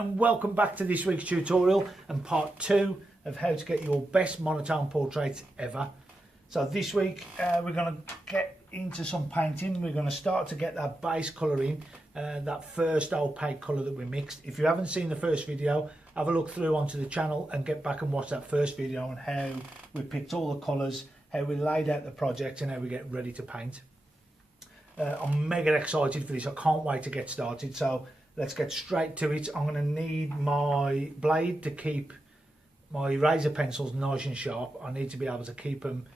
and welcome back to this week's tutorial and part 2 of how to get your best monotone portraits ever. So this week we're going to get into some painting. We're going to start to get that base colour in, that first opaque colour that we mixed. If you haven't seen the first video, have a look through onto the channel and get back and watch that first video on how we picked all the colours, how we laid out the project and how we get ready to paint. I'm mega excited for this. I can't wait to get started, so let's get straight to it. I'm going to need my blade to keep my razor pencils nice and sharp. I need to be able to keep them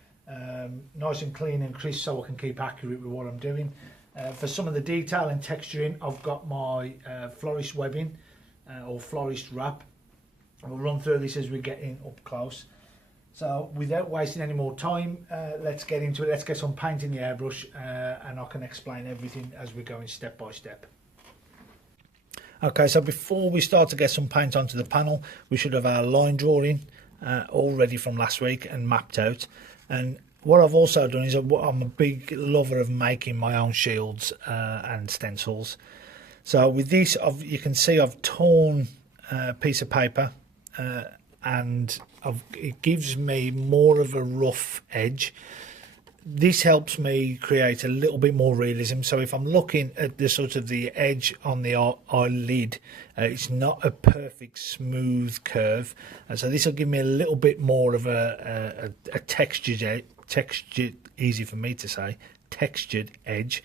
nice and clean and crisp so I can keep accurate with what I'm doing. For some of the detail and texturing, I've got my florist webbing or florist wrap. We'll run through this as we get in up close. So without wasting any more time, let's get into it. Let's get some paint in the airbrush and I can explain everything as we're going step by step. Okay, so before we start to get some paint onto the panel, we should have our line drawing all ready from last week and mapped out. And what I've also done is I'm a big lover of making my own shields and stencils. So with this, you can see I've torn a piece of paper and it gives me more of a rough edge. This helps me create a little bit more realism. So if I'm looking at the sort of the edge on the eyelid, it's not a perfect smooth curve. So this will give me a little bit more of a textured, easy for me to say, textured edge.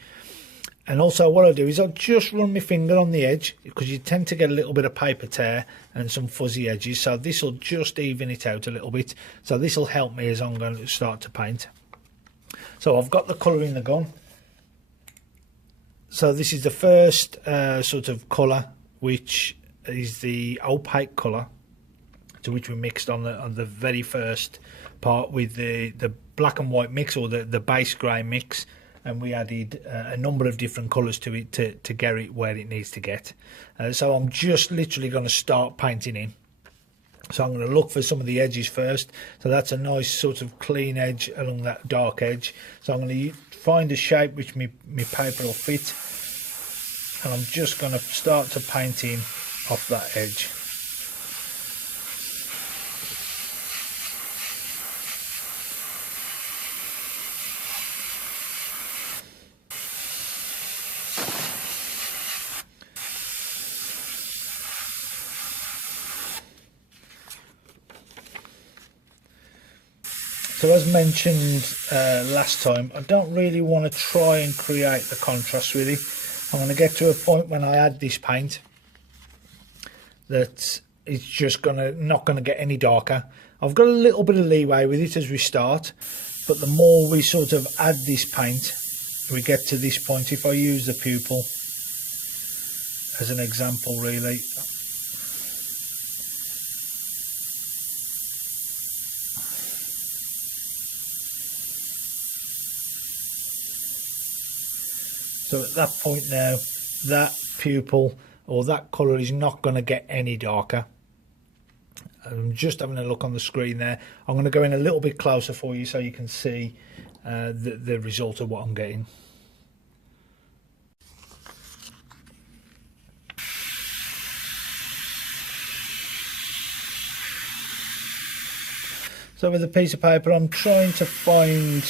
And also what I'll do is I'll just run my finger on the edge because you tend to get a little bit of paper tear and some fuzzy edges. So this will just even it out a little bit. So this will help me as I'm going to start to paint. So I've got the colour in the gun. So this is the first sort of colour, which is the opaque colour, to which we mixed on the very first part with the black and white mix or the base grey mix. And we added a number of different colours to it to get it where it needs to get. So I'm just literally going to start painting in. So I'm going to look for some of the edges first. So that's a nice sort of clean edge along that dark edge. So I'm going to find a shape which my paper will fit. And I'm just going to start to paint in off that edge. So as mentioned last time, I don't really want to try and create the contrast really. I'm going to get to a point when I add this paint that it's just not going to get any darker. I've got a little bit of leeway with it as we start, but the more we sort of add this paint, we get to this point. If I use the pupil as an example really, so at that point now, that pupil or that colour is not going to get any darker. I'm just having a look on the screen there. I'm going to go in a little bit closer for you so you can see the result of what I'm getting. So with a piece of paper, I'm trying to find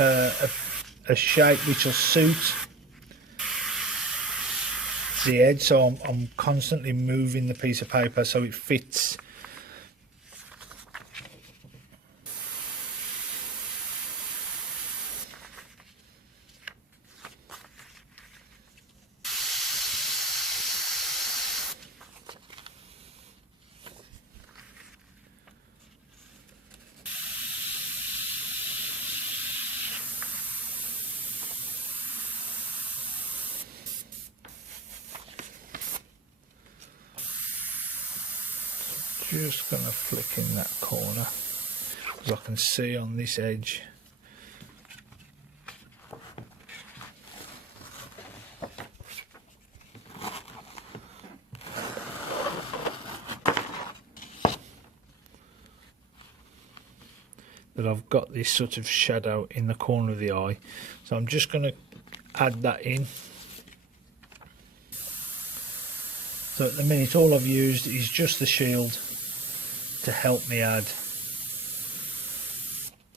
a shape which will suit the edge, so I'm constantly moving the piece of paper so it fits. Just going to flick in that corner because I can see on this edge that I've got this sort of shadow in the corner of the eye. So I'm just going to add that in. So at the minute all I've used is just the shield to help me add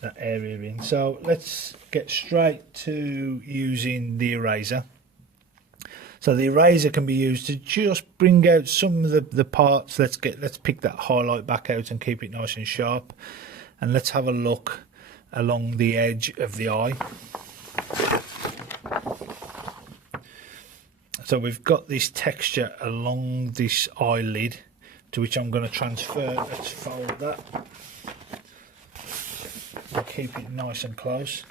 that area in. So let's get straight to using the eraser. So the eraser can be used to just bring out some of the parts. Let's pick that highlight back out and keep it nice and sharp. And let's have a look along the edge of the eye. So we've got this texture along this eyelid, to which I'm going to transfer. Let's fold that and keep it nice and close.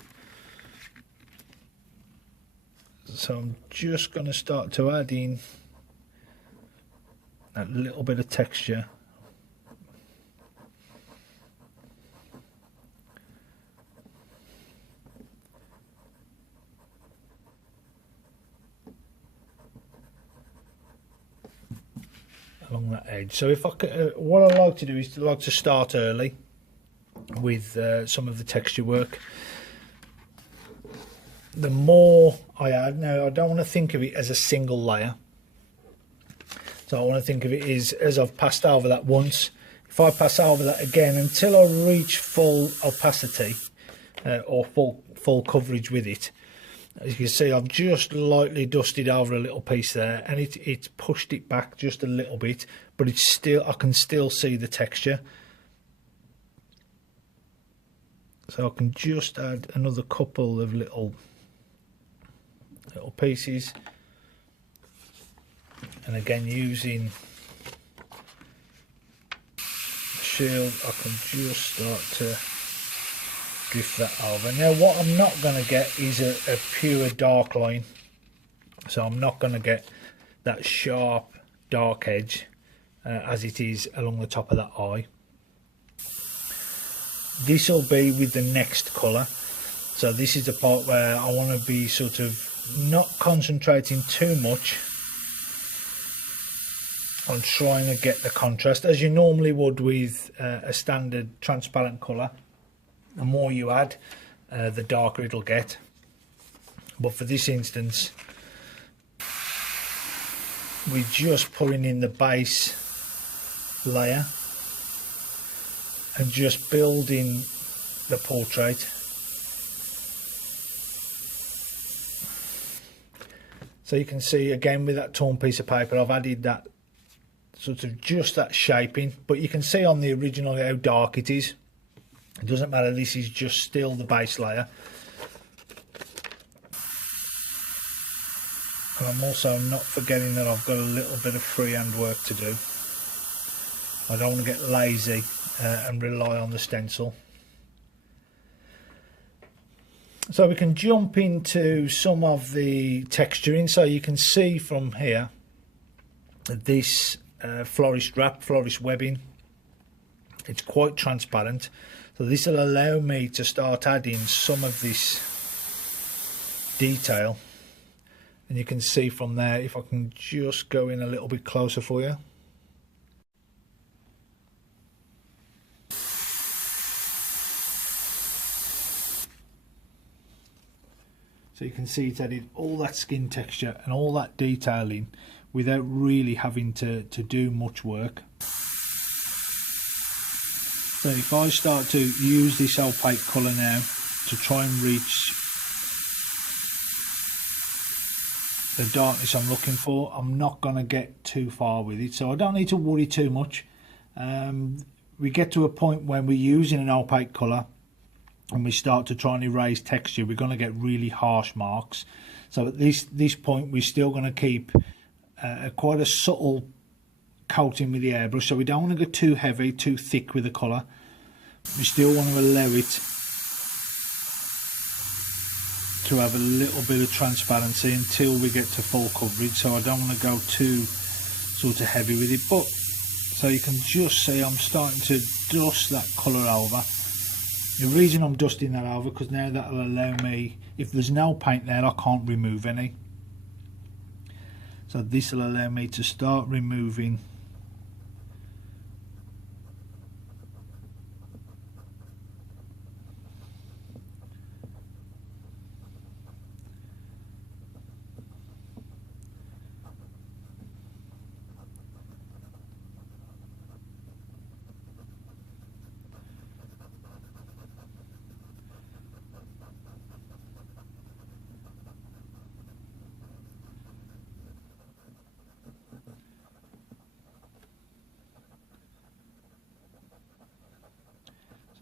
So I'm just going to start to add in that little bit of texture. Along that edge. So if I could, what I like to do is to start early with some of the texture work. The more I add, now I don't want to think of it as a single layer. So I want to think of it as I've passed over that once. If I pass over that again until I reach full opacity or full coverage with it, as you can see, I've just lightly dusted over a little piece there, and it's pushed it back just a little bit, but it's still, I can still see the texture. So I can just add another couple of little pieces, and again using the shield, I can just start to drift that over. Now what I'm not going to get is a pure dark line, so I'm not going to get that sharp dark edge as it is along the top of that eye. This will be with the next colour, so this is the part where I want to be sort of not concentrating too much on trying to get the contrast as you normally would with a standard transparent colour. The more you add, the darker it'll get. But for this instance, we're just putting in the base layer and just building the portrait. So you can see again with that torn piece of paper, I've added that sort of just that shaping, but you can see on the original how dark it is. It doesn't matter, this is just still the base layer. And I'm also not forgetting that I've got a little bit of freehand work to do. I don't want to get lazy and rely on the stencil. So we can jump into some of the texturing. So you can see from here this florist wrap, florist webbing. It's quite transparent. So this will allow me to start adding some of this detail. And you can see from there, if I can just go in a little bit closer for you. So you can see it's added all that skin texture and all that detailing without really having to do much work. So if I start to use this opaque colour now to try and reach the darkness I'm looking for, I'm not going to get too far with it, so I don't need to worry too much. We get to a point when we're using an opaque colour and we start to try and erase texture, we're going to get really harsh marks. So at this point we're still going to keep quite a subtle coating with the airbrush, so we don't want to go too heavy, too thick with the colour. We still want to allow it to have a little bit of transparency until we get to full coverage, so I don't want to go too sort of heavy with it. But so you can just see I'm starting to dust that colour over. The reason I'm dusting that over, because now that will allow me, if there's no paint there, I can't remove any. So this will allow me to start removing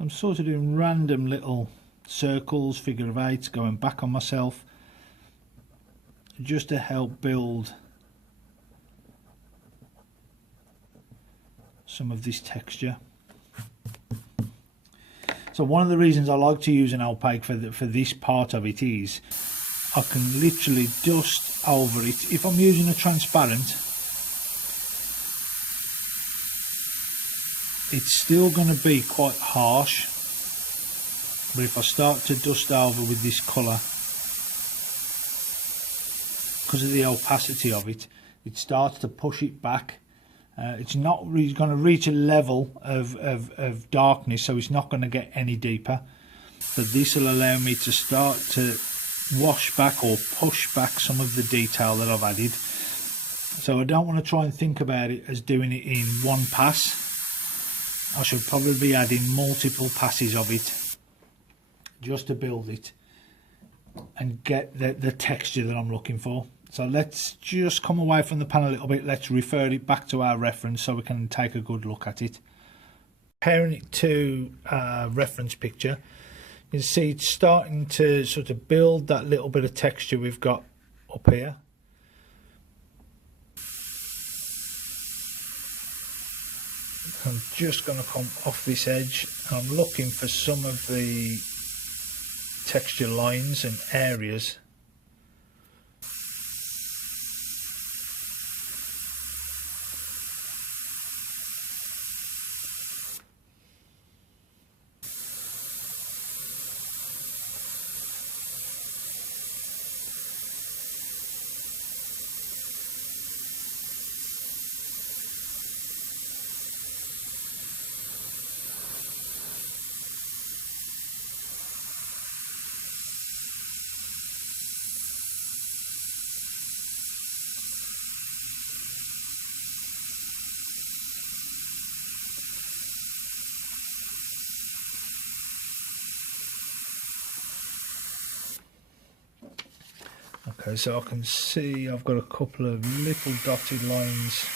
I'm sort of doing random little circles, figure of eights, going back on myself, just to help build some of this texture. So one of the reasons I like to use an opaque for this part of it is I can literally dust over it. If I'm using a transparent, it's still going to be quite harsh, but if I start to dust over with this colour, because of the opacity of it, it starts to push it back. It's not really going to reach a level of darkness, so it's not going to get any deeper. But this will allow me to start to wash back or push back some of the detail that I've added. So I don't want to try and think about it as doing it in one pass. I should probably be adding multiple passes of it just to build it and get the texture that I'm looking for. So let's just come away from the pan a little bit. Let's refer it back to our reference so we can take a good look at it. Comparing it to our reference picture, you can see it's starting to sort of build that little bit of texture we've got up here. I'm just going to come off this edge. I'm looking for some of the texture lines and areas. Okay, so I can see I've got a couple of little dotted lines.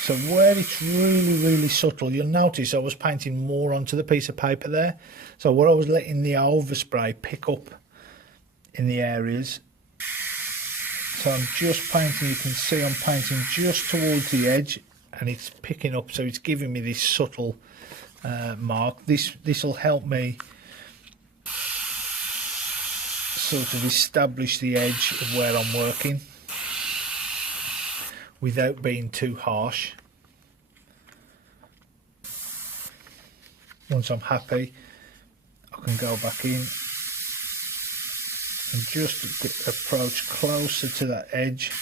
So where it's really subtle, you'll notice I was painting more onto the piece of paper there. So what I was letting the overspray pick up in the areas. So I'm just painting, you can see I'm painting just towards the edge and it's picking up, so it's giving me this subtle mark. This will help me sort of establish the edge of where I'm working without being too harsh. Once I'm happy, I can go back in and just approach closer to that edge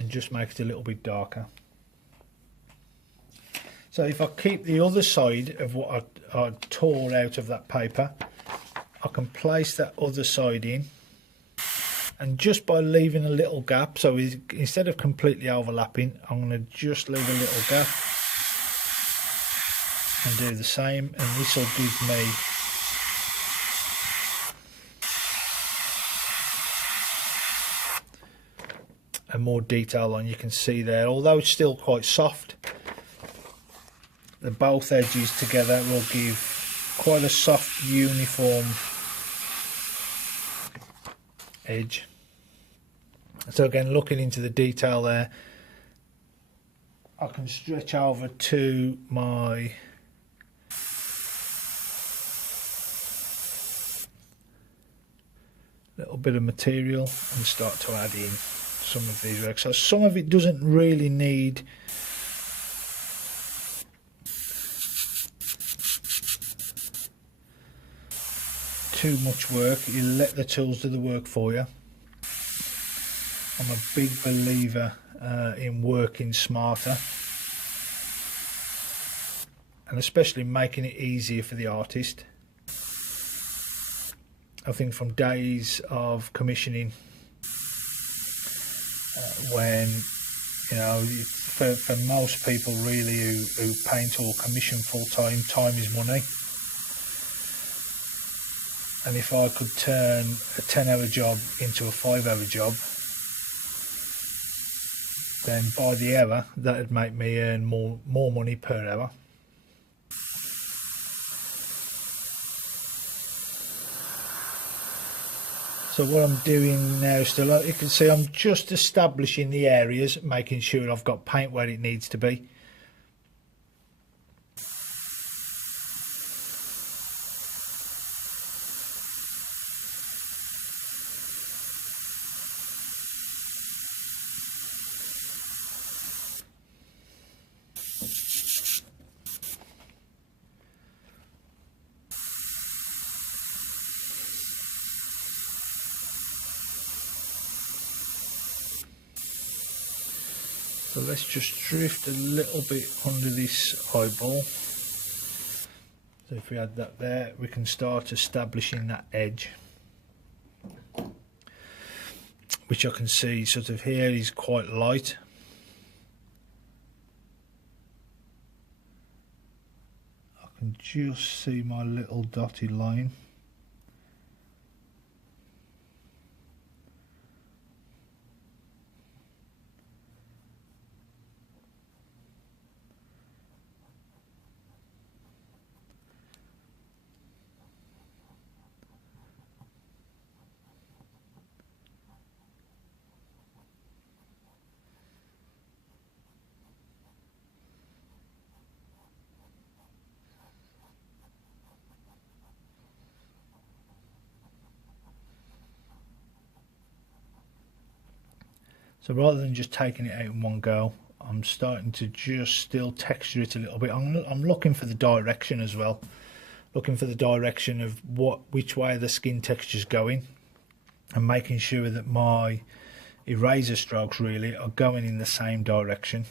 and just make it a little bit darker. So if I keep the other side of what I tore out of that paper, I can place that other side in, and just by leaving a little gap, so instead of completely overlapping, I'm going to just leave a little gap and do the same, and this will give me a more detail line. You can see there, although it's still quite soft, the both edges together will give quite a soft uniform edge. So again, looking into the detail there, I can stretch over to my little bit of material and start to add in some of these works. So some of it doesn't really need too much work. You let the tools do the work for you. I'm a big believer in working smarter, and especially making it easier for the artist. I think from days of commissioning, when, you know, for most people really who paint or commission full time, time is money. And if I could turn a 10-hour job into a 5-hour job, then by the hour that would make me earn more money per hour. So what I'm doing now still, you can see I'm just establishing the areas, making sure I've got paint where it needs to be. So let's just drift a little bit under this eyeball. So if we add that there, we can start establishing that edge, which I can see sort of here is quite light. I can just see my little dotted line. So rather than just taking it out in one go, I'm starting to just still texture it a little bit. I'm looking for the direction as well, looking for the direction of which way the skin texture is going, and making sure that my eraser strokes really are going in the same direction.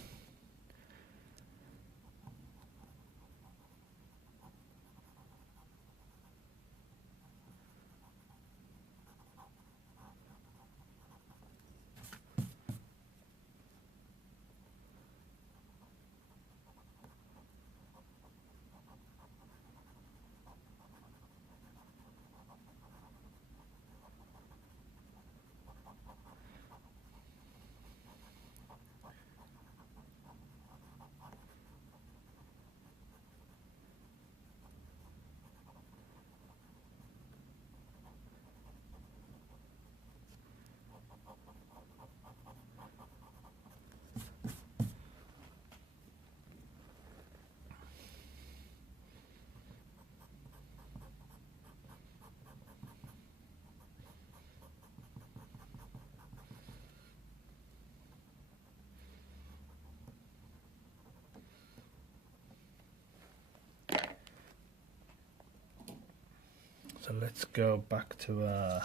So let's go back to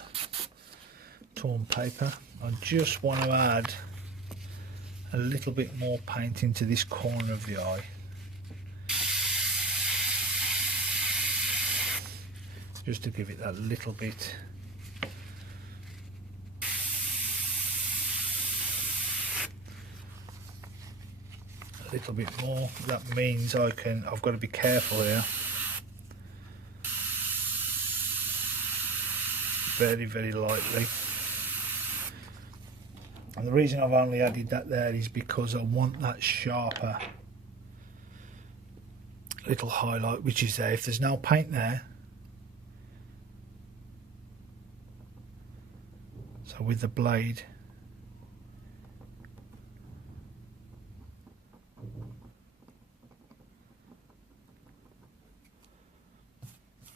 torn paper. I just want to add a little bit more paint into this corner of the eye. Just to give it that little bit. A little bit more. That means I've got to be careful here. Very, very lightly. And the reason I've only added that there is because I want that sharper little highlight which is there. If there's no paint there, so with the blade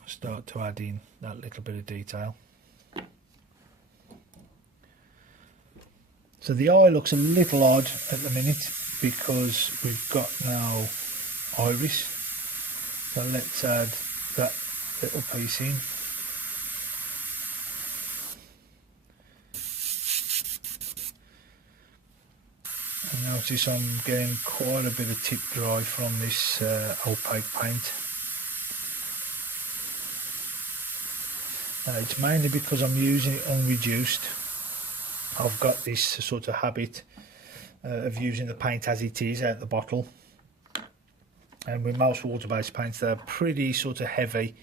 start to add in that little bit of detail. So the eye looks a little odd at the minute because we've got now iris. So let's add that little piece in. And notice I'm getting quite a bit of tip dry from this opaque paint. It's mainly because I'm using it unreduced. I've got this sort of habit of using the paint as it is out the bottle, and with most water-based paints they're pretty sort of heavy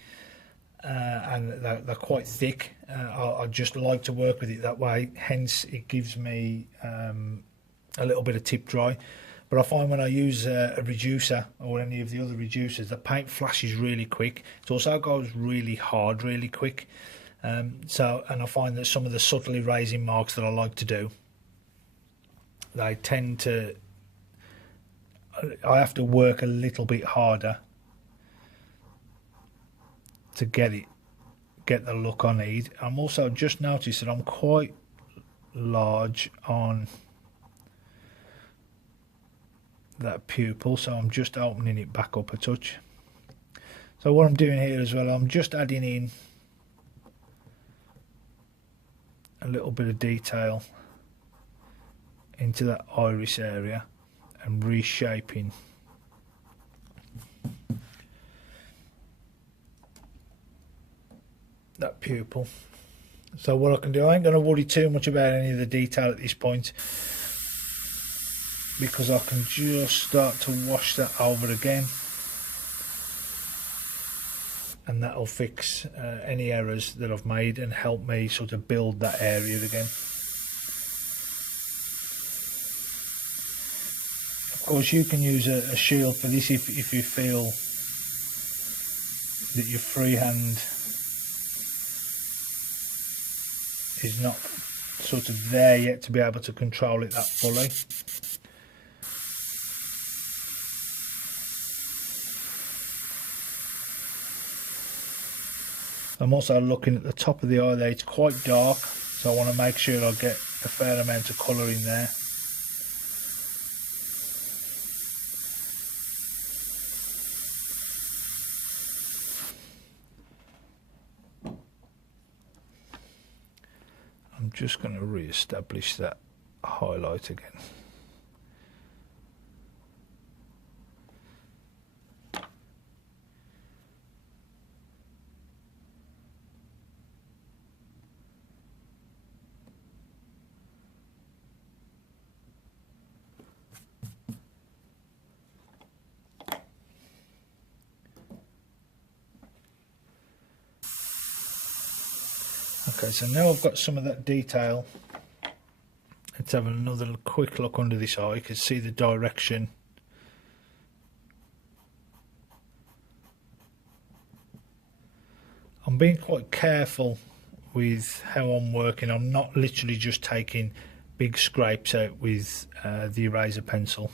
and they're quite thick. I just like to work with it that way, hence it gives me a little bit of tip dry. But I find when I use a reducer or any of the other reducers, the paint flashes really quick. It also goes really hard really quick. And I find that some of the subtle erasing marks that I like to do, they tend to, I have to work a little bit harder to get the look I need. I'm also just noticed that I'm quite large on that pupil, so I'm just opening it back up a touch. So what I'm doing here as well, I'm just adding in a little bit of detail into that iris area and reshaping that pupil. So what I can do, I ain't going to worry too much about any of the detail at this point, because I can just start to wash that over again, and that'll fix any errors that I've made and help me sort of build that area again. Of course, you can use a shield for this if you feel that your freehand is not sort of there yet to be able to control it that fully. I'm also looking at the top of the eye there, it's quite dark, so I want to make sure I get a fair amount of colour in there. I'm just going to re-establish that highlight again. Okay, so now I've got some of that detail. Let's have another quick look under this eye. You can see the direction. I'm being quite careful with how I'm working. I'm not literally just taking big scrapes out with the eraser pencil.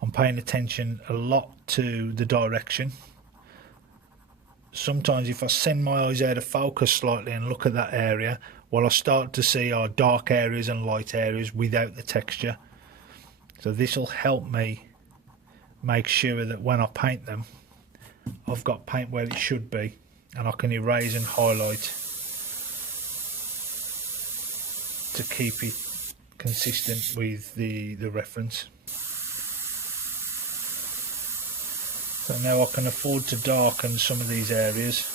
I'm paying attention a lot to the direction. Sometimes if I send my eyes out of focus slightly and look at that area, what I start to see are dark areas and light areas without the texture. So this will help me make sure that when I paint them, I've got paint where it should be, and I can erase and highlight to keep it consistent with the reference. So now I can afford to darken some of these areas.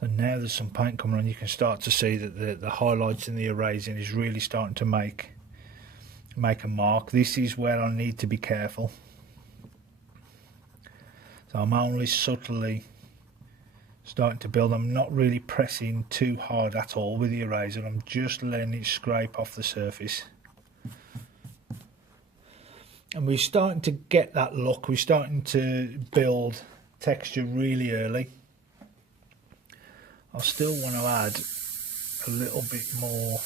So now there's some paint coming on, you can start to see that the highlights and the erasing is really starting to make a mark. This is where I need to be careful. So I'm only subtly starting to build. I'm not really pressing too hard at all with the eraser. I'm just letting it scrape off the surface. And we're starting to get that look. We're starting to build texture really early. I still want to add a little bit more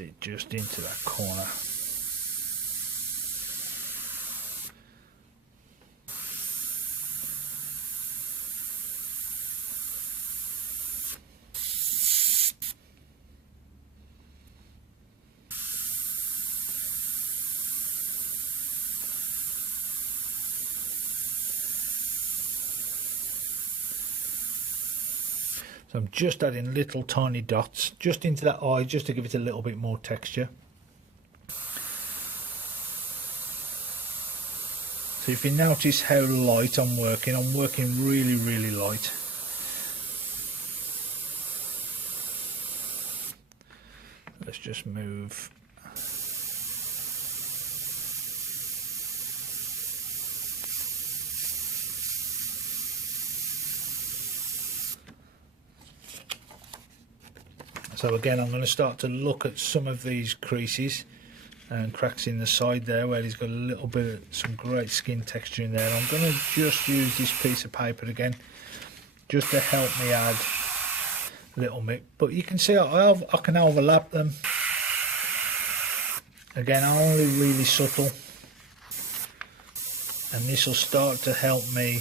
it, just into that corner. So I'm just adding little tiny dots just into that eye, just to give it a little bit more texture. So if you notice how light I'm working really, really light. Let's just move. So again, I'm going to start to look at some of these creases and cracks in the side there where he's got a little bit of some great skin texture in there. I'm going to just use this piece of paper again just to help me add a little bit. But you can see I can overlap them. Again, only really subtle. And this will start to help me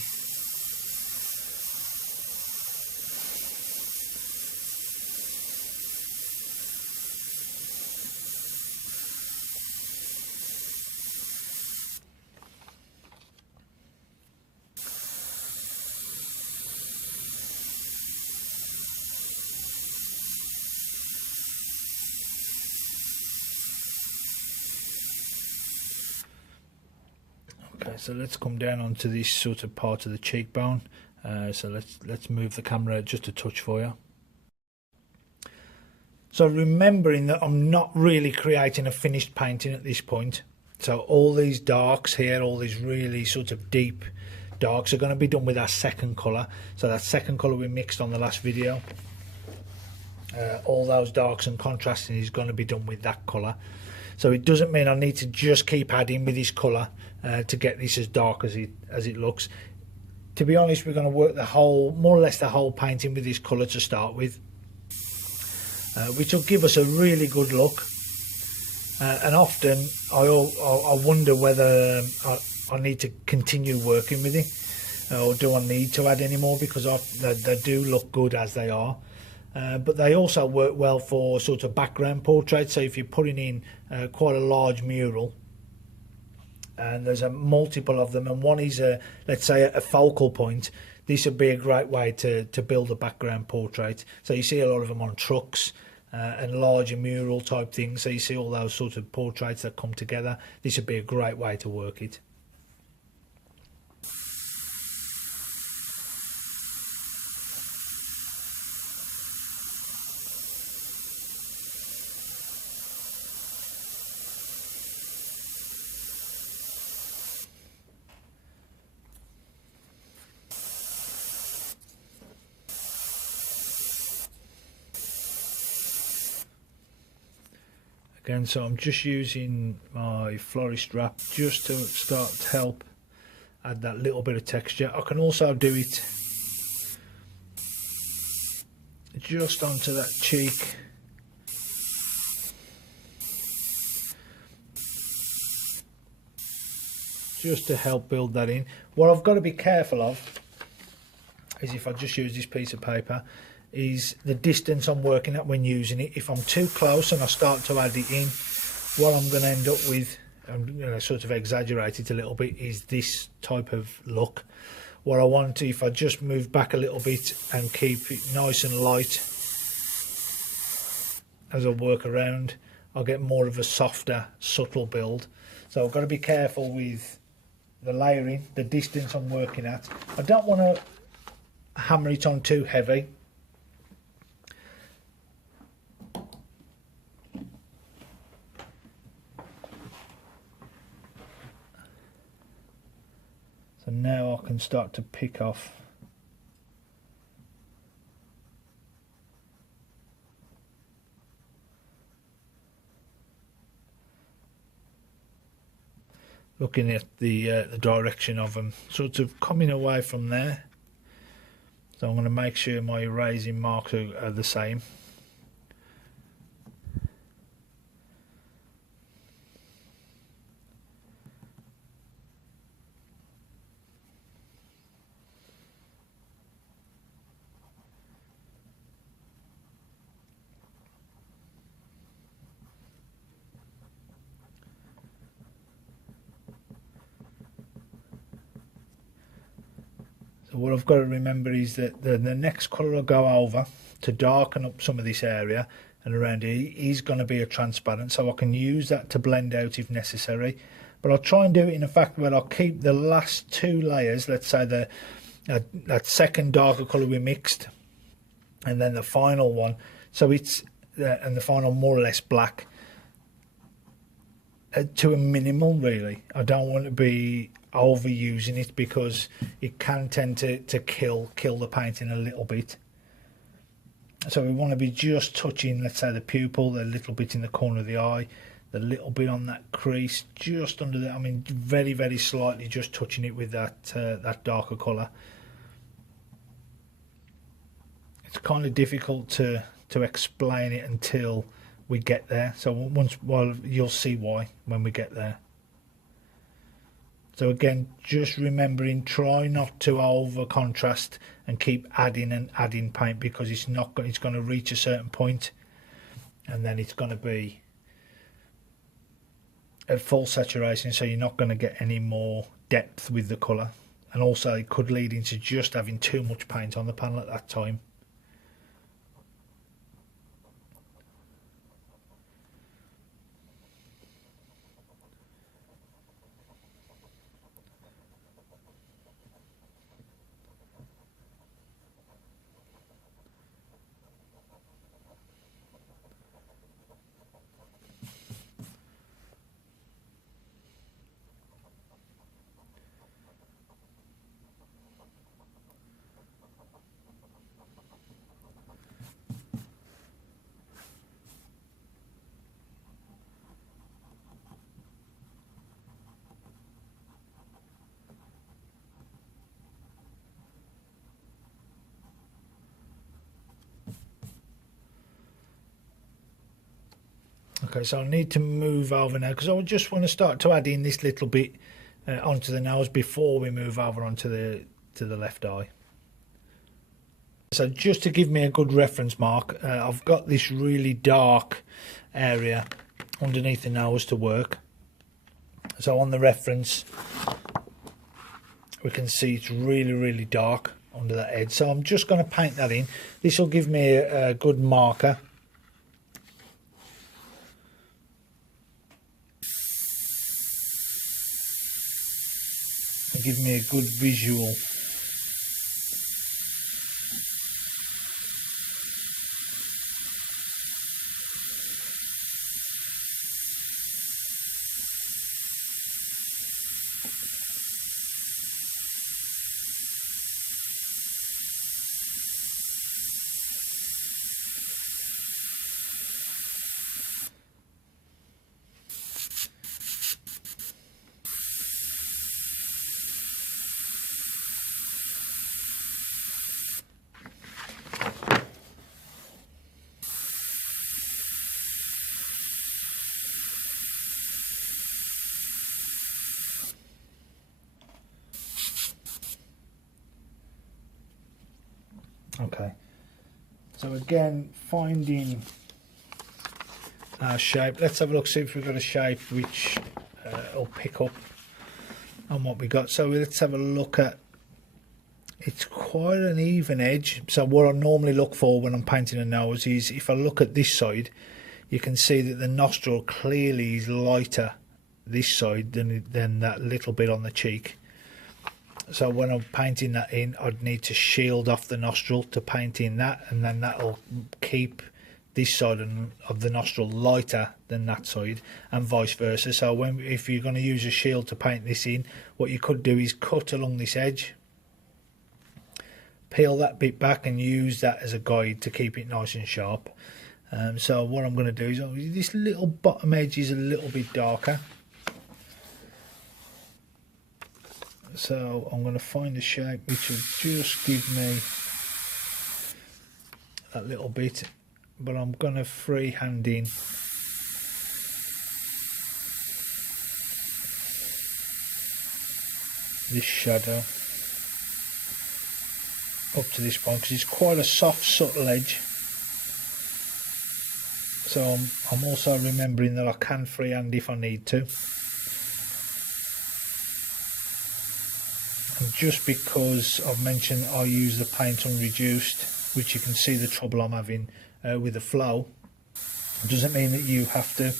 so let's come down onto this sort of part of the cheekbone. So let's move the camera just a touch for you. So remembering that I'm not really creating a finished painting at this point. So all these darks here, all these really sort of deep darks are going to be done with our second colour. So that second colour we mixed on the last video. All those darks and contrasting is going to be done with that colour. So it doesn't mean I need to just keep adding with this colour to get this as dark as it looks. To be honest, we're going to work the whole, more or less the whole painting with this colour to start with, which will give us a really good look. And often I wonder whether I need to continue working with it, or do I need to add any more, because they do look good as they are. But they also work well for sort of background portraits. So if you're putting in quite a large mural, and there's a multiple of them, and one is let's say a focal point, this would be a great way to build a background portrait. So you see a lot of them on trucks and larger mural type things. So you see all those sort of portraits that come together. This would be a great way to work it. Again, so I'm just using my florist wrap just to start to help add that little bit of texture. I can also do it just onto that cheek. Just to help build that in. What I've got to be careful of is, if I just use this piece of paper, is the distance I'm working at when using it. If I'm too close and I start to add it in, what I'm going to end up with, and sort of exaggerate it a little bit, is this type of look. What I want to, if I just move back a little bit and keep it nice and light as I work around, I'll get more of a softer, subtle build. So I've got to be careful with the layering, the distance I'm working at. I don't want to hammer it on too heavy. So now I can start to pick off looking at the direction of them, sort of coming away from there. So I'm going to make sure my erasing marks are the same. So what I've got to remember is that the next colour I'll go over to darken up some of this area and around here is going to be a transparent, so I can use that to blend out if necessary. But I'll try and do it in a fact where I'll keep the last two layers, let's say that second darker colour we mixed, and then the final one, so it's and the final more or less black, to a minimal really. I don't want to be overusing it because it can tend to kill the painting a little bit. So we want to be just touching, let's say, the pupil, a little bit in the corner of the eye, the little bit on that crease, just under the, I mean, very, very slightly, just touching it with that darker colour. It's kind of difficult to explain it until we get there. So well, you'll see why when we get there. So again, just remembering, try not to over contrast and keep adding and adding paint, because it's going to reach a certain point and then it's going to be at full saturation, so you're not going to get any more depth with the colour, and also it could lead into just having too much paint on the panel at that time. Okay, so I need to move over now because I just want to start to add in this little bit onto the nose before we move over onto the left eye. So just to give me a good reference mark, I've got this really dark area underneath the nose to work. So on the reference we can see it's really, really dark under that edge. So I'm just going to paint that in. This will give me a good marker. Give me a good visual. Okay, so again, finding our shape. Let's have a look, see if we've got a shape which will pick up on what we got. So let's have a look at, it's quite an even edge. So what I normally look for when I'm painting a nose is, if I look at this side, you can see that the nostril clearly is lighter this side than that little bit on the cheek. So when I'm painting that in, I'd need to shield off the nostril to paint in that, and then that'll keep this side of the nostril lighter than that side, and vice versa. So if you're going to use a shield to paint this in, what you could do is cut along this edge, peel that bit back and use that as a guide to keep it nice and sharp. So what I'm going to do is, this little bottom edge is a little bit darker. So I'm going to find a shape which will just give me that little bit, but I'm going to freehand in this shadow up to this point, because it's quite a soft, subtle edge. So I'm also remembering that I can freehand if I need to. And just because I've mentioned I use the paint unreduced, which you can see the trouble I'm having with the flow, doesn't mean that you have to.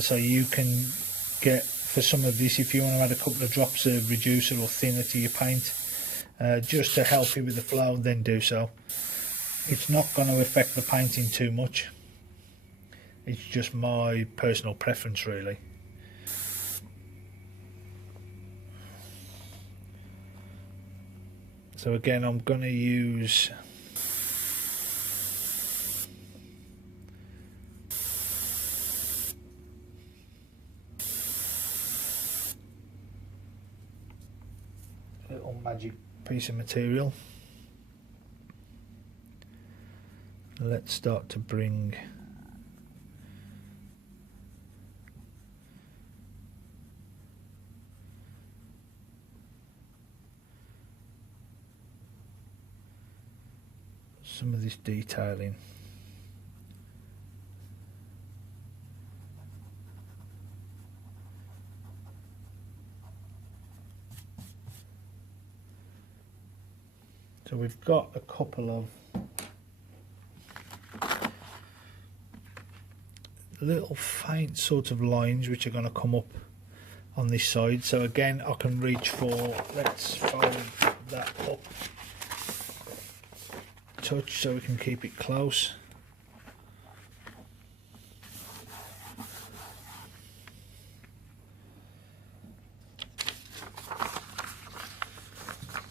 So you can get, for some of this, if you want to add a couple of drops of reducer or thinner to your paint, just to help you with the flow, then do so. It's not going to affect the painting too much. It's just my personal preference, really. So again, I'm going to use a little magic piece of material. Let's start to bring some of this detailing. So we've got a couple of little faint sort of lines which are going to come up on this side. So again, I can reach for, let's fold that up touch so we can keep it close.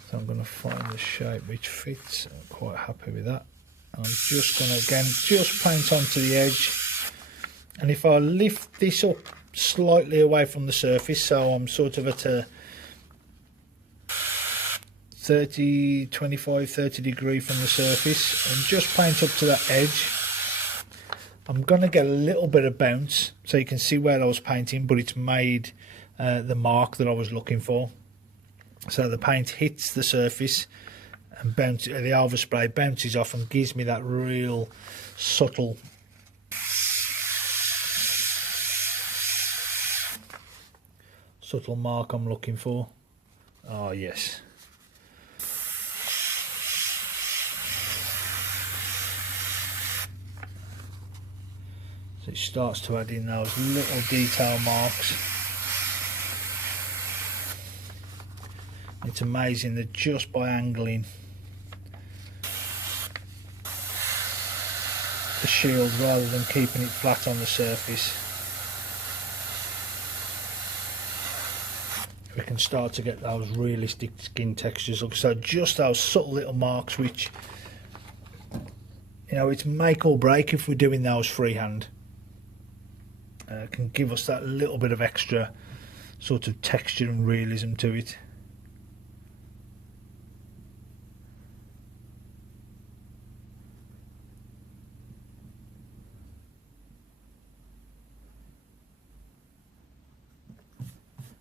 So I'm going to find the shape which fits. I'm quite happy with that. And I'm just going to again just paint onto the edge, and if I lift this up slightly away from the surface, so I'm sort of at a 25, 30 degree from the surface, and just paint up to that edge, I'm going to get a little bit of bounce, so you can see where I was painting, but it's made the mark that I was looking for. So the paint hits the surface and the overspray bounces off and gives me that real subtle mark I'm looking for. Oh yes. So it starts to add in those little detail marks. It's amazing that just by angling the shield rather than keeping it flat on the surface, we can start to get those realistic skin textures. So just those subtle little marks which, you know, it's make or break if we're doing those freehand. Can give us that little bit of extra sort of texture and realism to it.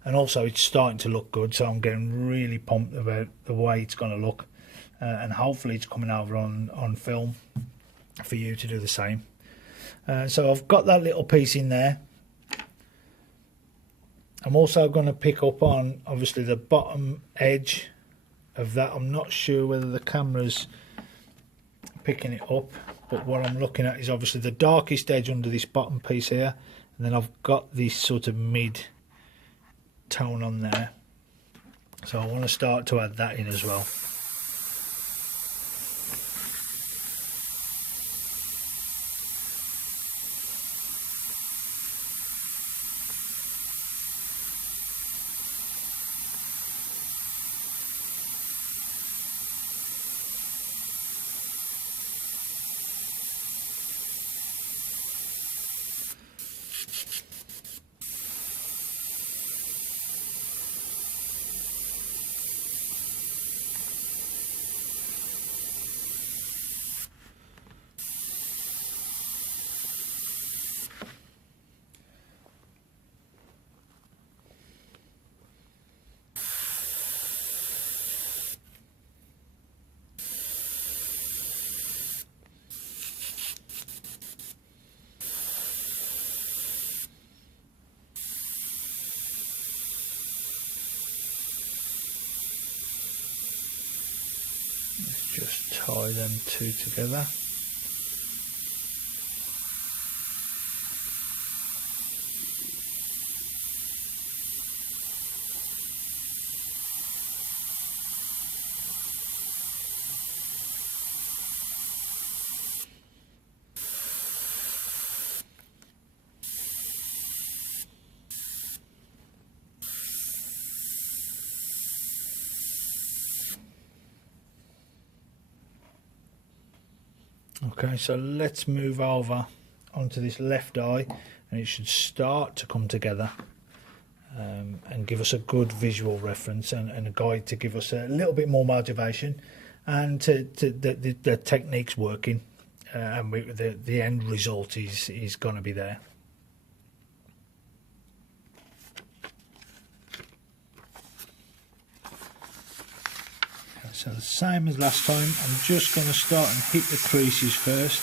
And also it's starting to look good, so I'm getting really pumped about the way it's going to look, and hopefully it's coming over on film for you to do the same. So I've got that little piece in there. I'm also going to pick up on obviously the bottom edge of that. I'm not sure whether the camera's picking it up, but what I'm looking at is obviously the darkest edge under this bottom piece here, and then I've got this sort of mid tone on there, so I want to start to add that in as well. them two together. Okay, so let's move over onto this left eye, and it should start to come together and give us a good visual reference and a guide to give us a little bit more motivation and to the technique's working, and the end result is going to be there. So the same as last time, I'm just going to start and hit the creases first,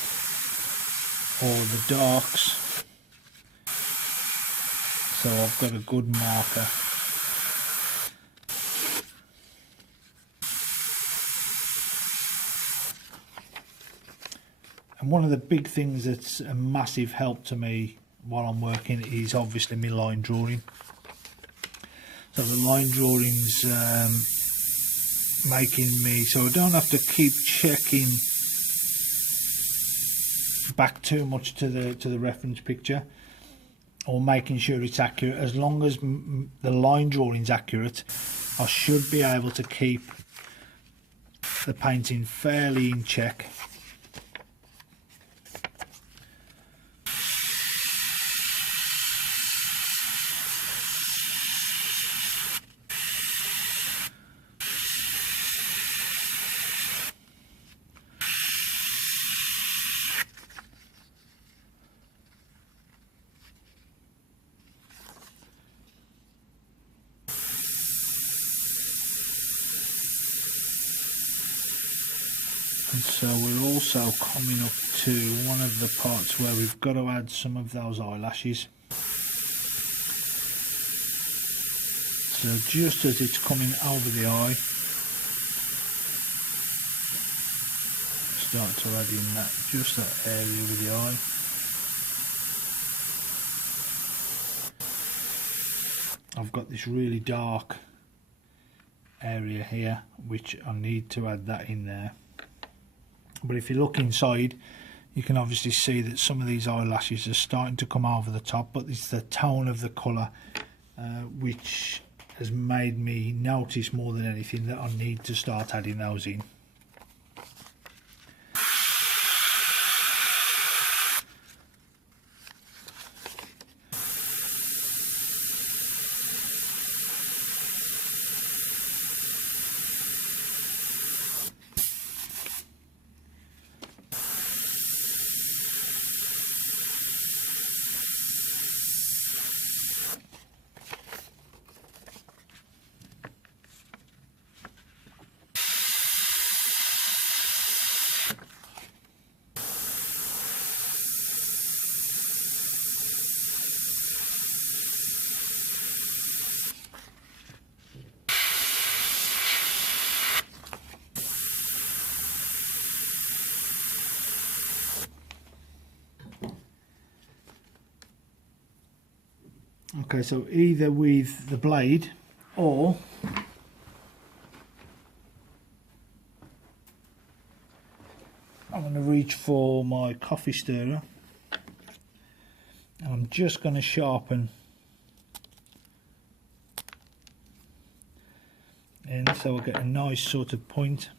or the darks, so I've got a good marker. And one of the big things that's a massive help to me while I'm working is obviously my line drawing. So the line drawing's making me so I don't have to keep checking back too much to the reference picture, or making sure it's accurate. As long as the line drawing's accurate, I should be able to keep the painting fairly in check. And so we're also coming up to one of the parts where we've got to add some of those eyelashes. So just as it's coming over the eye, start to add in that area with the eye. I've got this really dark area here which I need to add that in there. But if you look inside, you can obviously see that some of these eyelashes are starting to come over the top, but it's the tone of the colour which has made me notice more than anything that I need to start adding those in. Okay, so either with the blade or I'm going to reach for my coffee stirrer, and I'm just going to sharpen, and so I'll get a nice sort of point.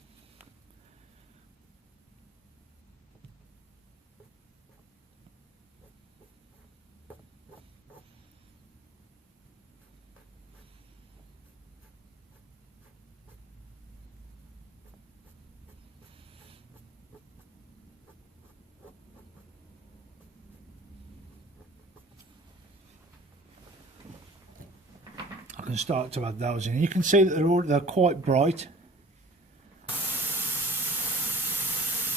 I can start to add those in. You can see that they're quite bright.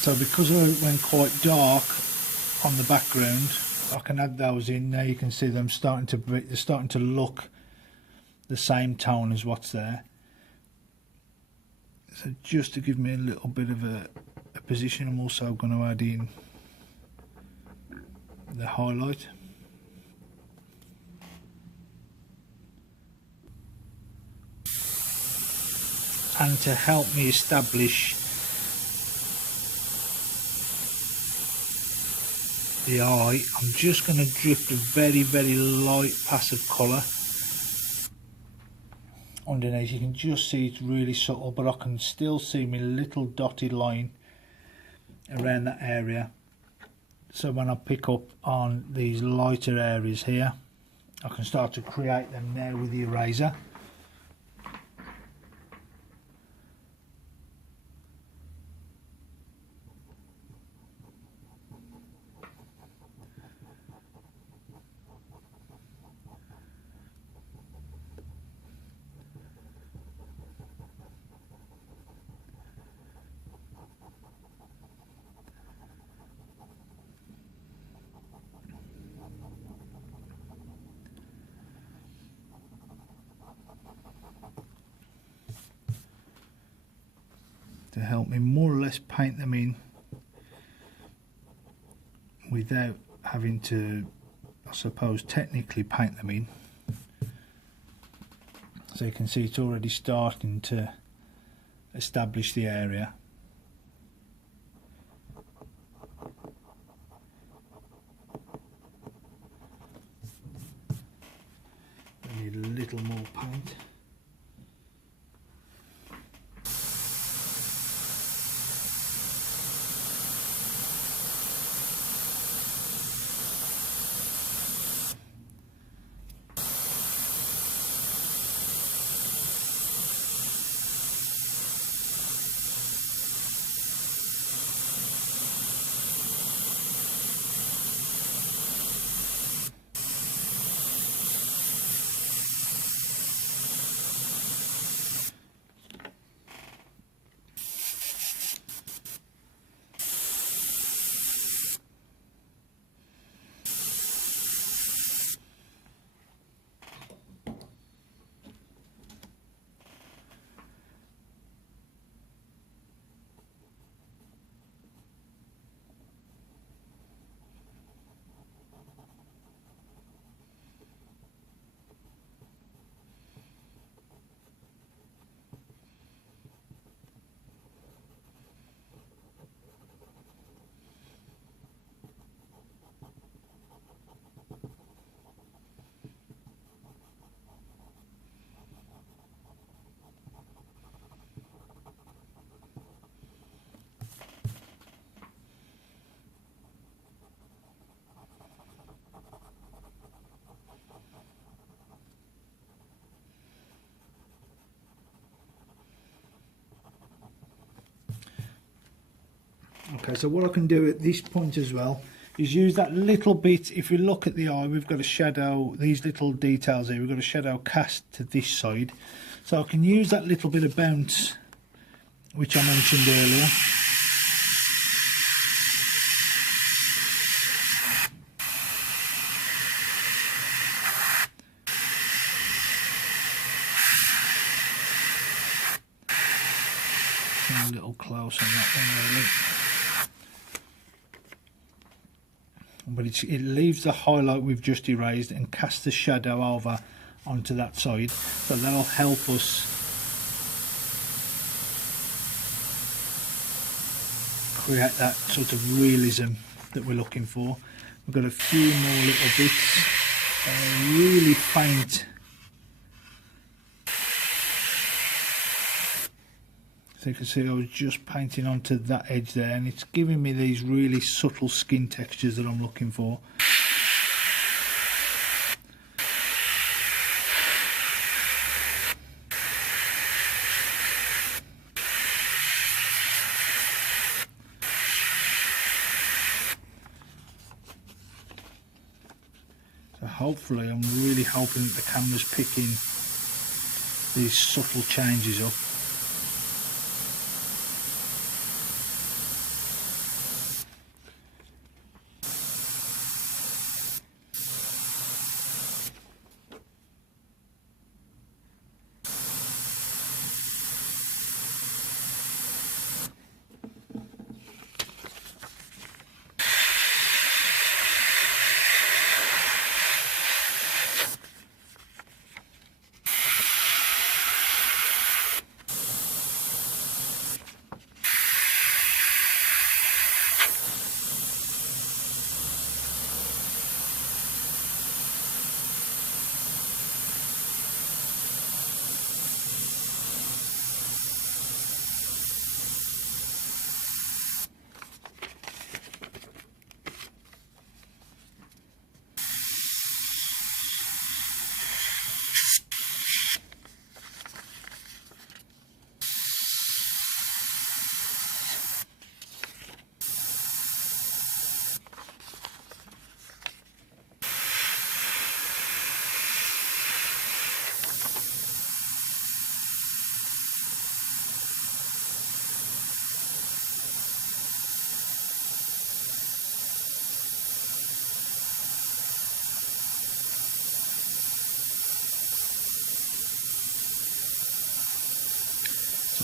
So because I went quite dark on the background, I can add those in. Now you can see them they're starting to look the same tone as what's there. So just to give me a little bit of a position, I'm also going to add in the highlight. And to help me establish the eye, I'm just going to drift a very, very light pass of colour underneath. You can just see it's really subtle, but I can still see my little dotted line around that area. So when I pick up on these lighter areas here, I can start to create them now with the eraser. To help me more or less paint them in without having to, I suppose, technically paint them in. So you can see it's already starting to establish the area. I need a little more paint. Okay, so what I can do at this point as well is use that little bit. If you look at the eye, we've got a shadow, these little details here, we've got a shadow cast to this side. So I can use that little bit of bounce which I mentioned earlier. A little close on that one really. But it leaves the highlight we've just erased and casts the shadow over onto that side, so that'll help us create that sort of realism that we're looking for. We've got a few more little bits, really faint. So you can see I was just painting onto that edge there, and it's giving me these really subtle skin textures that I'm looking for. So hopefully, I'm really hoping that the camera's picking these subtle changes up.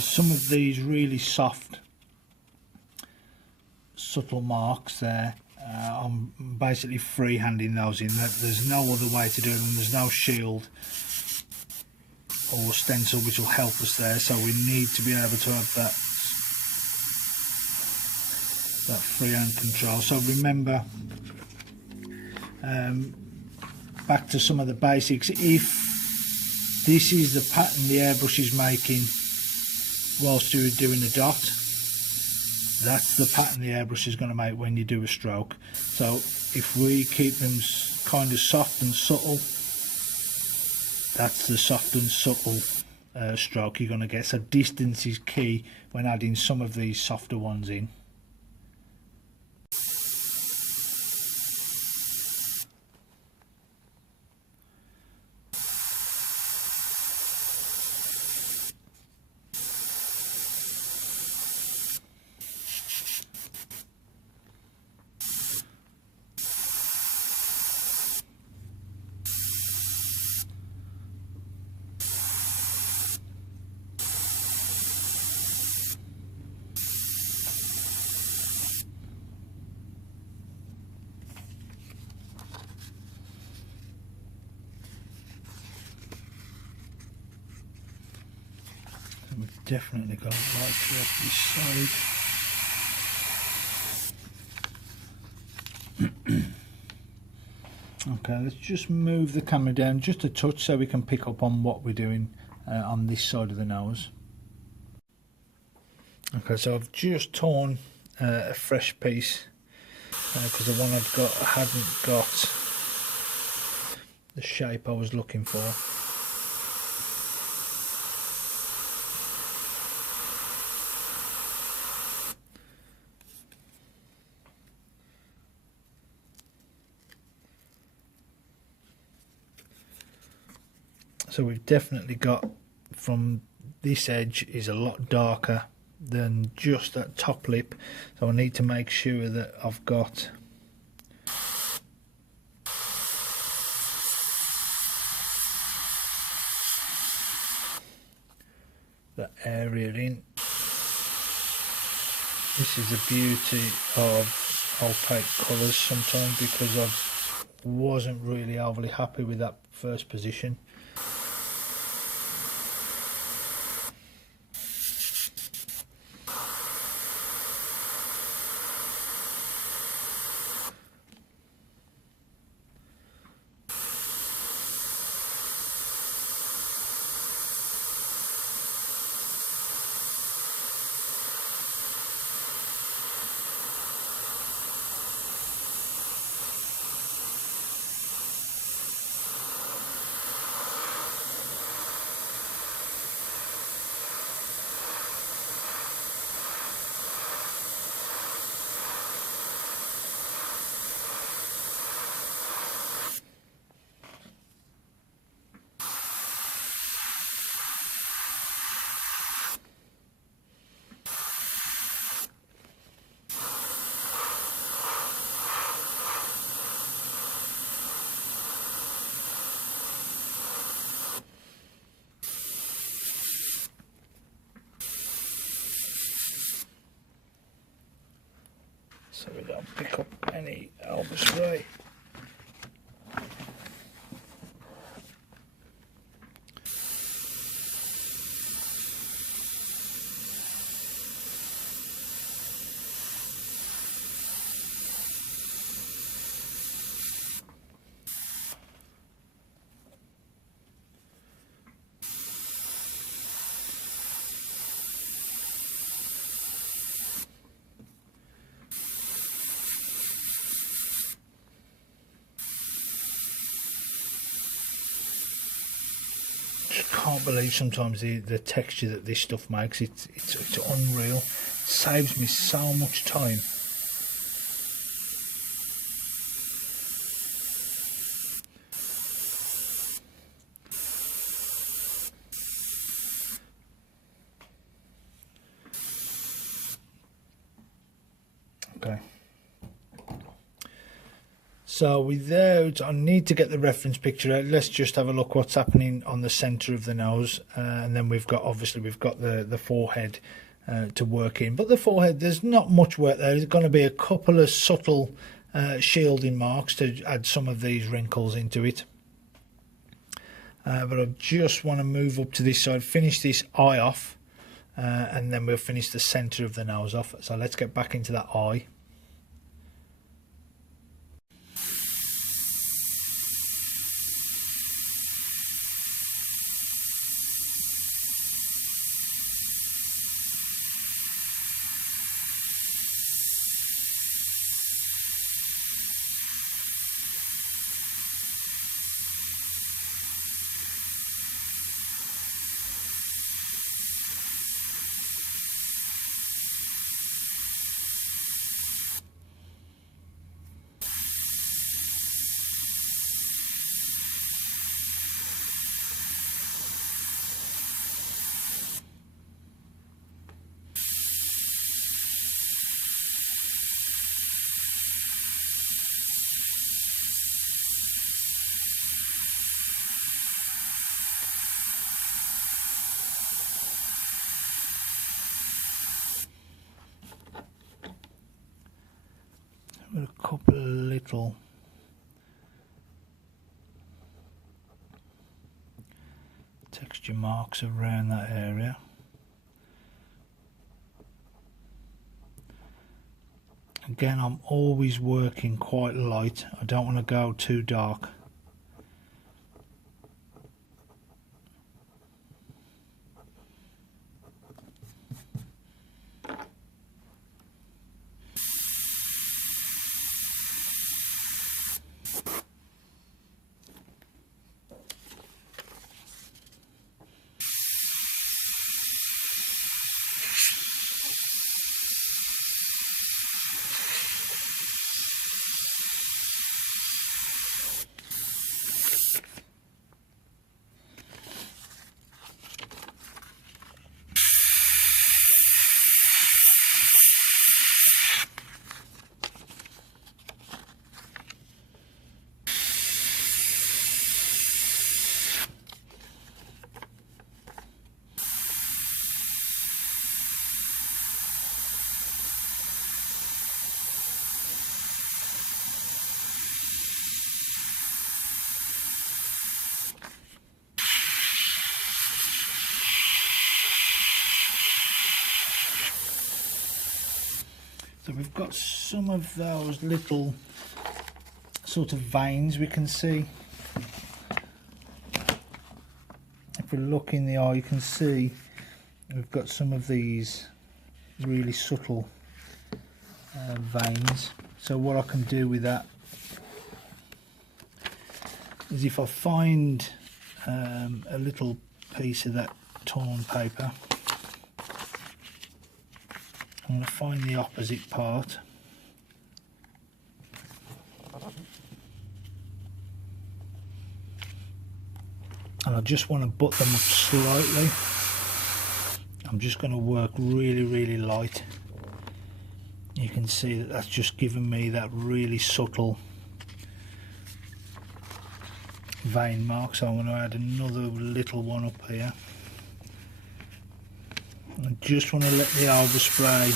some of these really soft, subtle marks there. I'm basically freehanding those in. There's no other way to do them. There's no shield or stencil which will help us there, so we need to be able to have that freehand control. So remember, back to some of the basics. If this is the pattern the airbrush is making whilst you're doing a dot, that's the pattern the airbrush is going to make when you do a stroke. So if we keep them kind of soft and subtle, that's the soft and subtle stroke you're going to get. So distance is key when adding some of these softer ones in. We've definitely got it right through up this side. Okay, let's just move the camera down just a touch so we can pick up on what we're doing on this side of the nose. Okay, so I've just torn a fresh piece because the one I've got hadn't got the shape I was looking for. So we've definitely got, from this edge is a lot darker than just that top lip, so I need to make sure that I've got that area in. This is the beauty of opaque colours sometimes, because I wasn't really overly happy with that first position. So we don't pick up any elbow spray. Can't believe sometimes the texture that this stuff makes. It's unreal. It saves me so much time. Okay, So without, I need to get the reference picture out. Let's just have a look what's happening on the centre of the nose, and then we've got the forehead to work in. But the forehead, there's not much work there. There's going to be a couple of subtle shielding marks to add some of these wrinkles into it. But I just want to move up to this side, finish this eye off, and then we'll finish the centre of the nose off. So let's get back into that eye. With a couple of little texture marks around that area. Again, I'm always working quite light. I don't want to go too dark. So we've got some of those little sort of veins we can see. If we look in the eye, you can see we've got some of these really subtle veins. So what I can do with that is, if I find a little piece of that torn paper, I'm going to find the opposite part, and I just want to butt them up slightly. I'm just going to work really light. You can see that that's just given me that really subtle vein mark, so I'm going to add another little one up here. I just want to let the overspray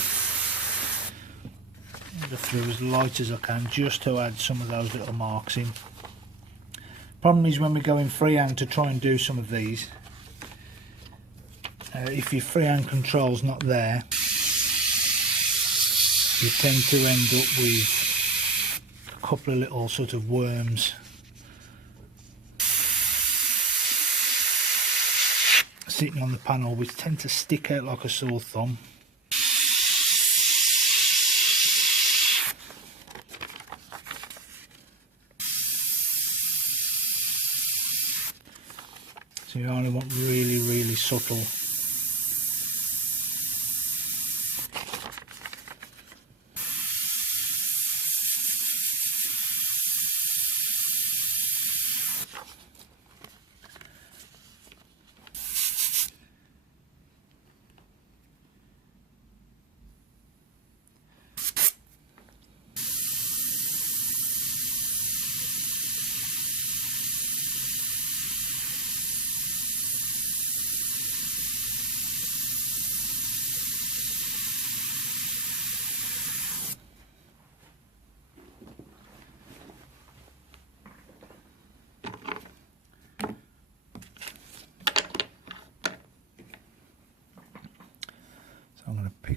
go through as light as I can, just to add some of those little marks in. Problem is, when we go in freehand to try and do some of these, if your freehand control's not there, you tend to end up with a couple of little sort of worms sitting on the panel, which tend to stick out like a sore thumb. So you only want really subtle.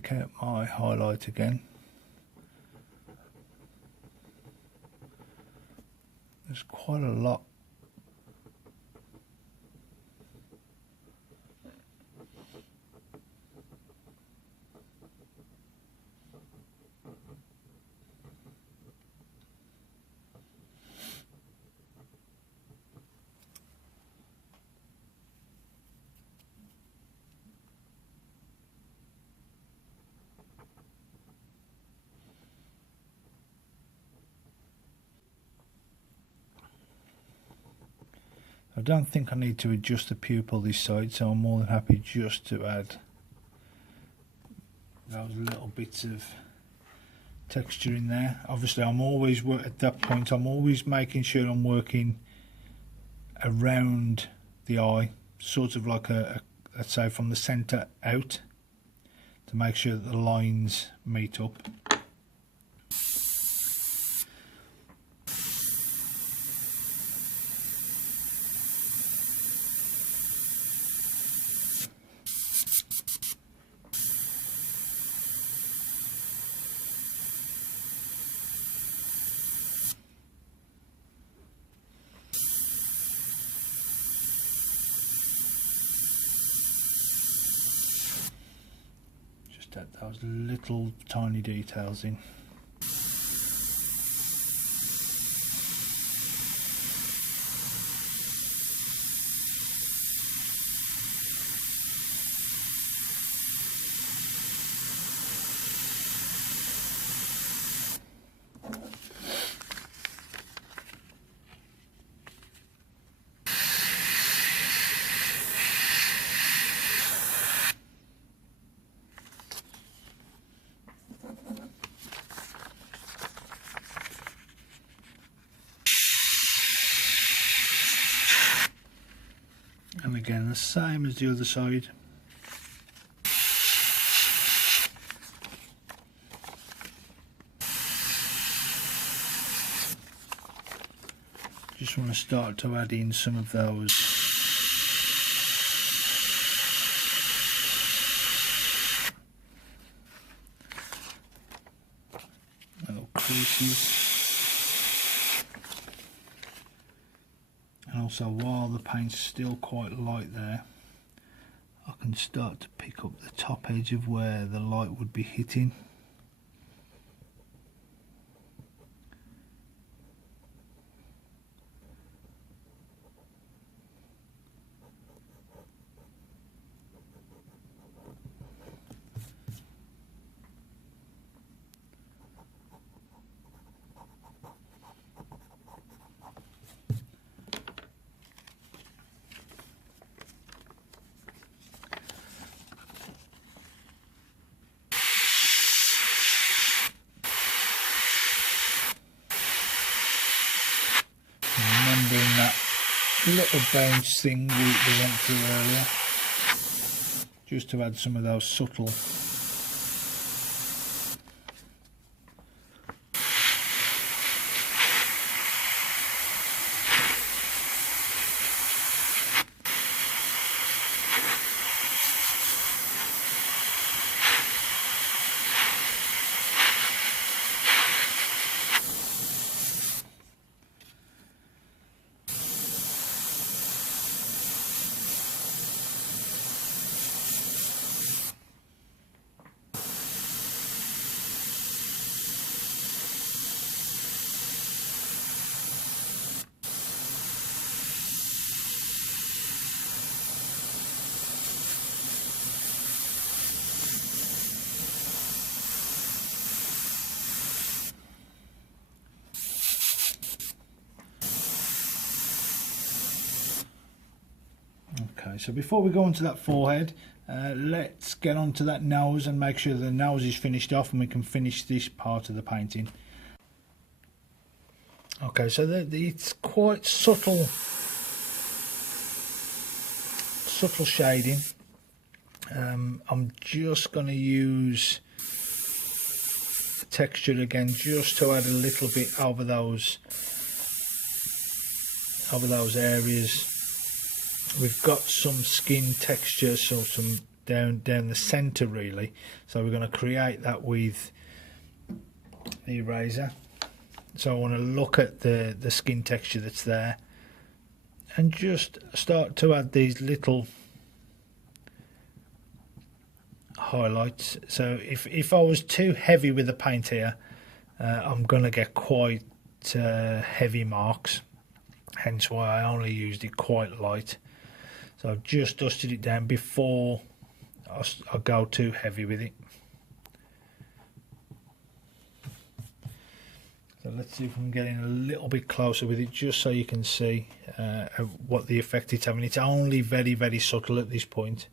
pick out my highlight again. There's quite a lot. I don't think I need to adjust the pupil this side, so I'm more than happy just to add those little bits of texture in there. Obviously I'm always, at that point, I'm always making sure I'm working around the eye, sort of like let's say from the centre out, to make sure that the lines meet up. Add those little tiny details in. And again, the same as the other side. Just want to start to add in some of those little creases. And also, while the paint's still quite light there, I can start to pick up the top edge of where the light would be hitting. Remembering that little bounce thing we went through earlier, just to add some of those subtle Okay, so before we go into that forehead, let's get onto that nose and make sure the nose is finished off and we can finish this part of the painting. Okay, so it's quite subtle shading. I'm just going to use texture again just to add a little bit over those areas. We've got some skin texture, so some down the center really. So we're going to create that with the eraser. So I want to look at the skin texture that's there and just start to add these little highlights. So if I was too heavy with the paint here, I'm going to get quite heavy marks, hence why I only used it quite light. So I've just dusted it down before I go too heavy with it. So let's see if we can get in a little bit closer with it, just so you can see what the effect it's having. It's only very, very subtle at this point.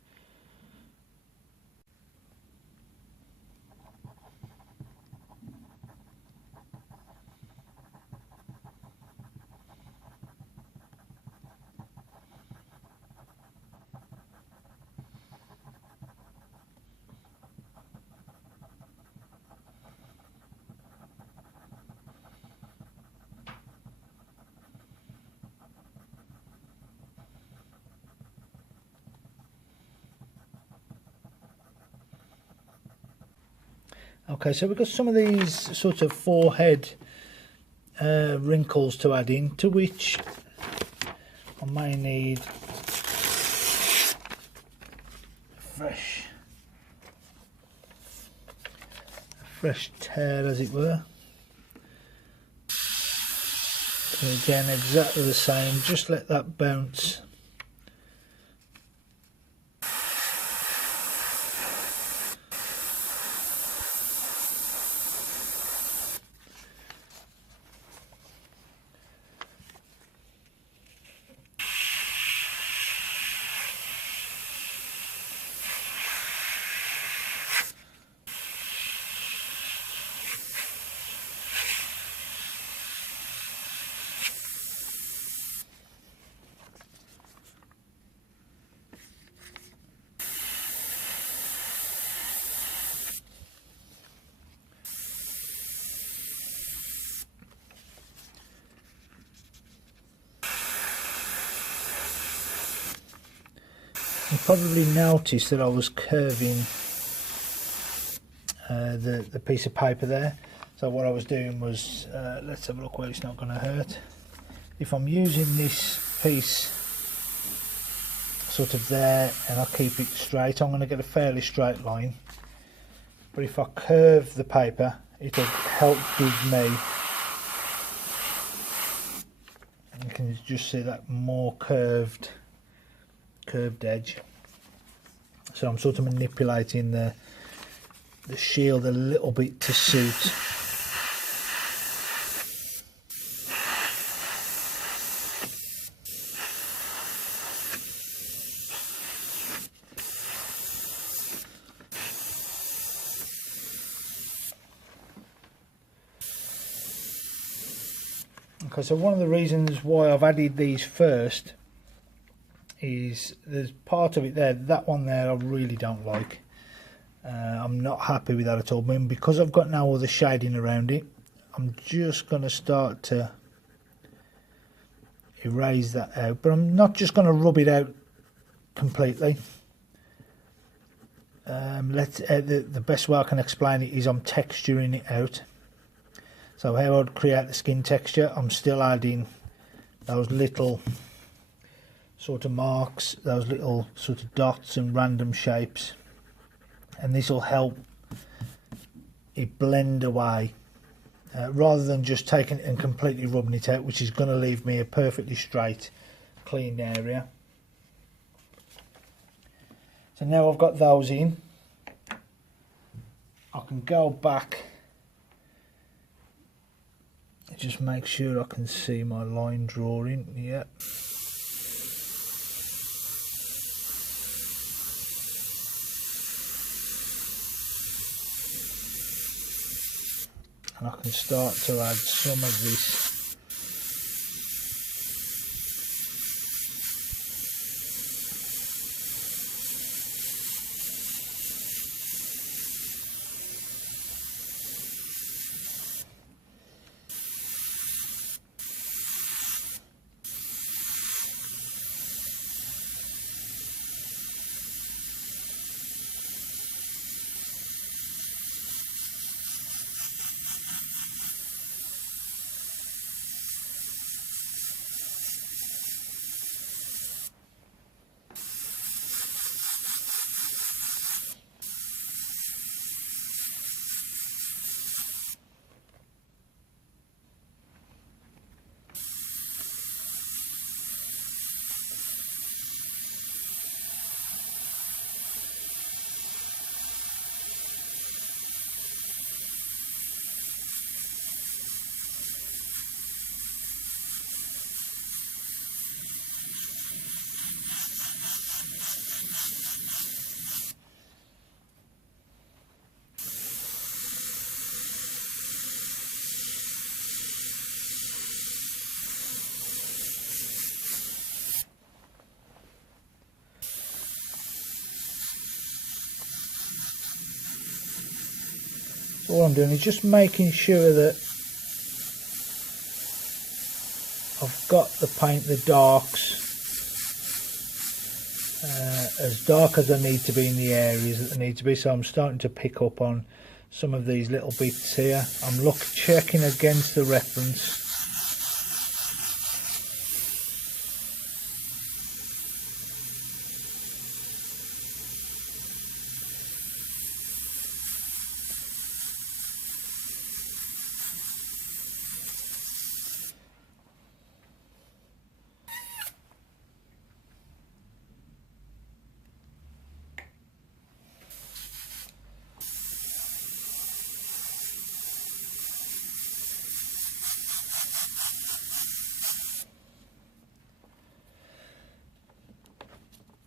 Okay, so we've got some of these sort of forehead wrinkles to add in, to which I may need a fresh tear, as it were. So again, exactly the same, just let that bounce. You probably noticed that I was curving the piece of paper there. So what I was doing was, let's have a look where it's not going to hurt. If I'm using this piece sort of there and I keep it straight, I'm going to get a fairly straight line. But if I curve the paper, it'll help give me, you can just see that more curved edge. So I'm sort of manipulating the shield a little bit to suit. Okay, so one of the reasons why I've added these first is there's part of it there, that one there I really don't like. I'm not happy with that at all. I mean, because I've got no other shading around it, I'm just going to start to erase that out, but I'm not just going to rub it out completely. The best way I can explain it is I'm texturing it out. So how I'd create the skin texture, I'm still adding those little sort of marks, those little sort of dots and random shapes, and this will help it blend away rather than just taking it and completely rubbing it out, which is going to leave me a perfectly straight clean area. So now I've got those in, I can go back, just make sure I can see my line drawing. Yeah. And I can start to add some of this So what I'm doing is just making sure that I've got the paint, the darks, as dark as they need to be in the areas that they need to be. So I'm starting to pick up on some of these little bits here. I'm checking against the reference.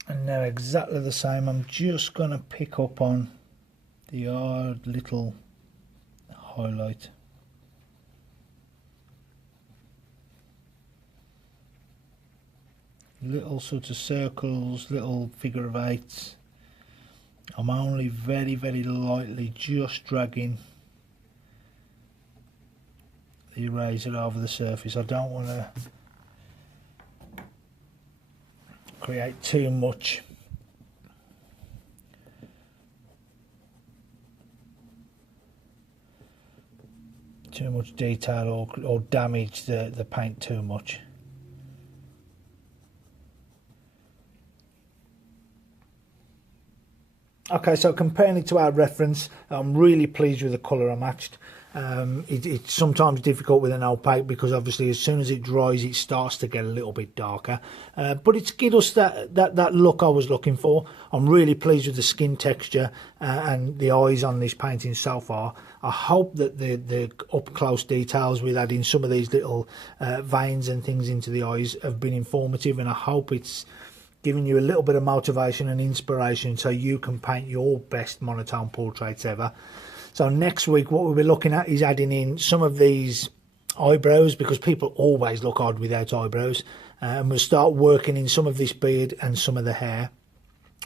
And now exactly the same, I'm just going to pick up on the odd little highlight. Little sort of circles, little figure of eights. I'm only very, very lightly just dragging the eraser over the surface. I don't want to create too much detail or damage the paint too much. Okay, so comparing it to our reference, I'm really pleased with the colour I matched. It's sometimes difficult with an opaque because obviously as soon as it dries it starts to get a little bit darker, but it's given us that look I was looking for. I'm really pleased with the skin texture and the eyes on this painting so far. I hope that the up close details with adding some of these little veins and things into the eyes have been informative, and I hope it's giving you a little bit of motivation and inspiration so you can paint your best monotone portraits ever. So next week what we'll be looking at is adding in some of these eyebrows, because people always look odd without eyebrows, and we'll start working in some of this beard and some of the hair.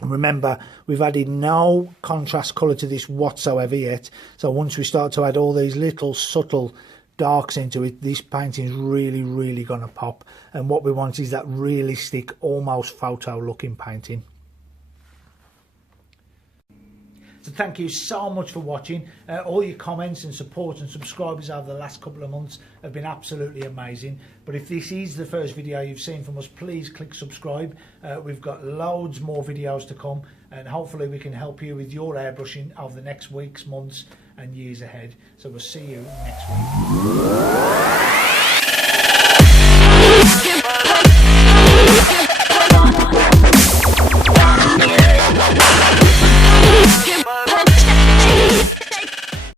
And remember, we've added no contrast colour to this whatsoever yet, so once we start to add all these little subtle darks into it, this painting is really going to pop, and what we want is that realistic, almost photo looking painting. So thank you so much for watching. All your comments and support and subscribers over the last couple of months have been absolutely amazing. But if this is the first video you've seen from us, please click subscribe. We've got loads more videos to come, and hopefully we can help you with your airbrushing over the next weeks, months and years ahead. So we'll see you next week.